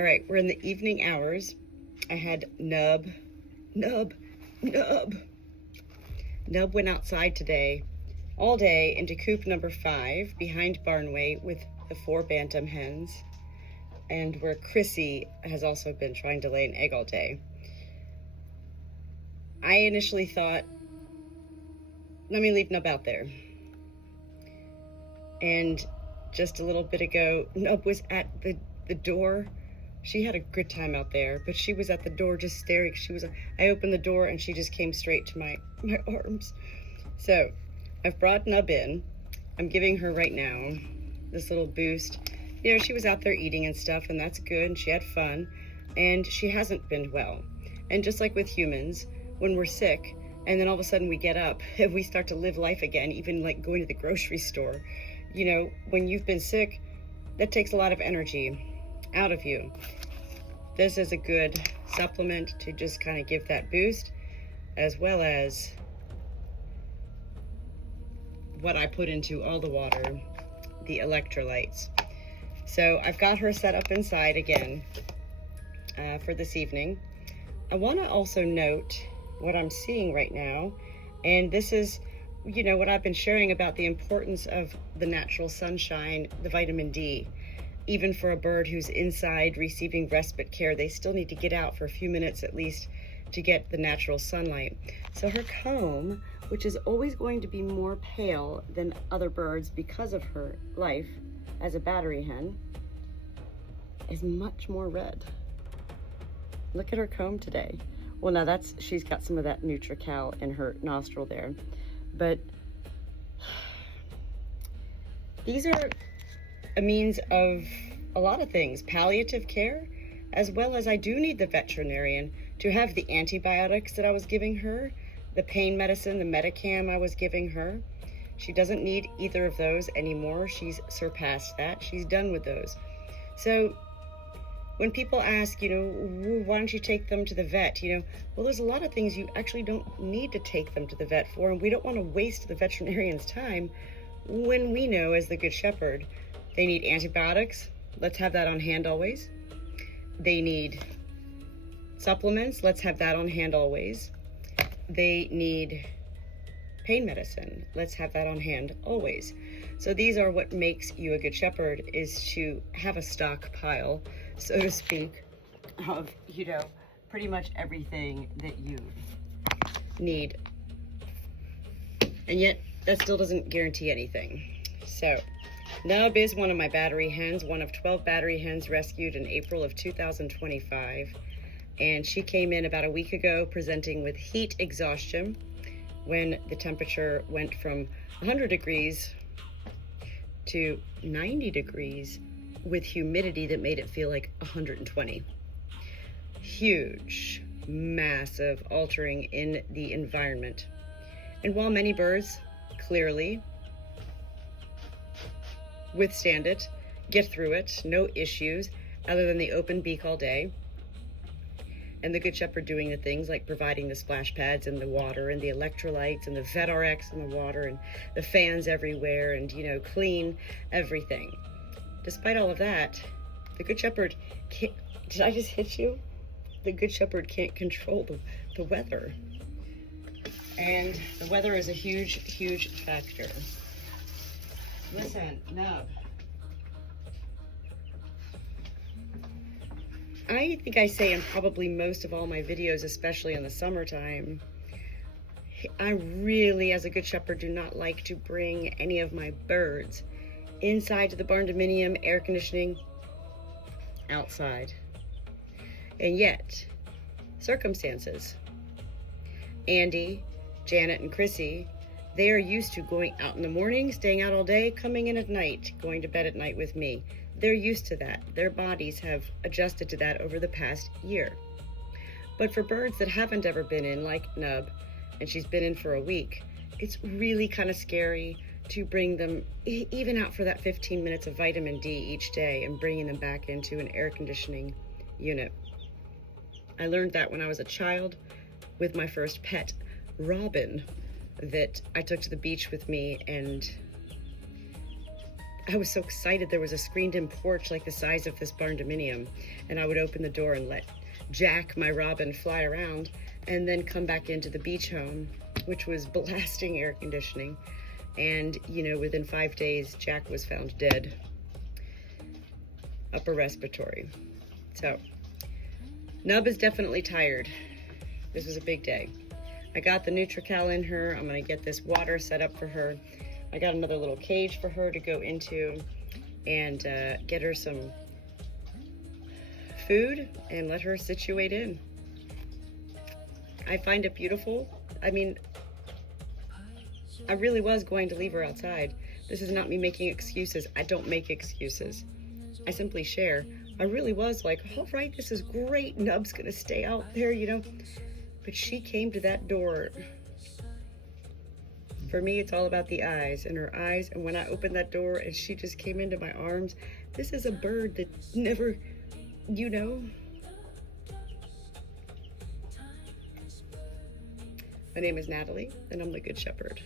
All right, we're in the evening hours. I had Nub went outside today, all day, into coop number 5 behind barnway with the 4 bantam hens, and where Chrissy has also been trying to lay an egg all day. I initially thought, let me leave Nub out there. And just a little bit ago, Nub was at the door. She had a good time out there, but she was at the door just staring. I opened the door and she just came straight to my arms. So I've brought Nub in. I'm giving her right now this little boost. You know, she was out there eating and stuff, and that's good, and she had fun, and she hasn't been well. And just like with humans, when we're sick, and then all of a sudden we get up, and we start to live life again, even like going to the grocery store. You know, when you've been sick, that takes a lot of energy out of you. This is a good supplement to just kind of give that boost, as well as what I put into all the water, the electrolytes. So I've got her set up inside again for this evening. I want to also note what I'm seeing right now, and this is, you know, what I've been sharing about the importance of the natural sunshine, the vitamin D. Even for a bird who's inside receiving respite care, they still need to get out for a few minutes at least to get the natural sunlight. So her comb, which is always going to be more pale than other birds because of her life as a battery hen, is much more red. Look at her comb today. Well, now she's got some of that Nutri-Cal in her nostril there. But these are a means of a lot of things, palliative care, as well as I do need the veterinarian to have the antibiotics that I was giving her, the pain medicine, the Metacam I was giving her. She doesn't need either of those anymore. She's surpassed that. She's done with those. So when people ask, you know, why don't you take them to the vet? You know, well, there's a lot of things you actually don't need to take them to the vet for, and we don't want to waste the veterinarian's time when we know, as the Good Shepherd, they need antibiotics. Let's have that on hand always. They need supplements. Let's have that on hand always. They need pain medicine. Let's have that on hand always. So these are what makes you a Good Shepherd, is to have a stockpile, so to speak, of, you know, pretty much everything that you need. And yet that still doesn't guarantee anything. So Nub is one of my battery hens, one of 12 battery hens rescued in April of 2025. And she came in about a week ago presenting with heat exhaustion when the temperature went from 100 degrees to 90 degrees with humidity that made it feel like 120. Huge, massive altering in the environment. And while many birds clearly withstand it, get through it, no issues other than the open beak all day, and the Good Shepherd doing the things like providing the splash pads and the water and the electrolytes and the VetRx and the water and the fans everywhere and, you know, clean everything. Despite all of that, the Good Shepherd can't, did I just hit you? The Good Shepherd can't control the weather. And the weather is a huge, huge factor. Listen, Nub. I think I say in probably most of all my videos, especially in the summertime, I really, as a Good Shepherd, do not like to bring any of my birds inside to the barn dominium, air conditioning, outside. And yet, circumstances. Andy, Janet, and Chrissy, they are used to going out in the morning, staying out all day, coming in at night, going to bed at night with me. They're used to that. Their bodies have adjusted to that over the past year. But for birds that haven't ever been in, like Nub, and she's been in for a week, it's really kind of scary to bring them even out for that 15 minutes of vitamin D each day and bringing them back into an air conditioning unit. I learned that when I was a child with my first pet, Robin, that I took to the beach with me, and I was so excited. There was a screened-in porch like the size of this barn dominium, and I would open the door and let Jack, my robin, fly around, and then come back into the beach home, which was blasting air conditioning. And, you know, within 5 days, Jack was found dead, upper respiratory. So, Nub is definitely tired. This was a big day. I got the NutriCal in her. I'm gonna get this water set up for her. I got another little cage for her to go into and get her some food and let her situate in. I find it beautiful. I mean, I really was going to leave her outside. This is not me making excuses. I don't make excuses. I simply share. I really was like, all right, this is great. Nub's gonna stay out there, you know. But she came to that door. For me, it's all about the eyes and her eyes. And when I opened that door and she just came into my arms, this is a bird that never, you know. My name is Natalie, and I'm the Good Shepherd.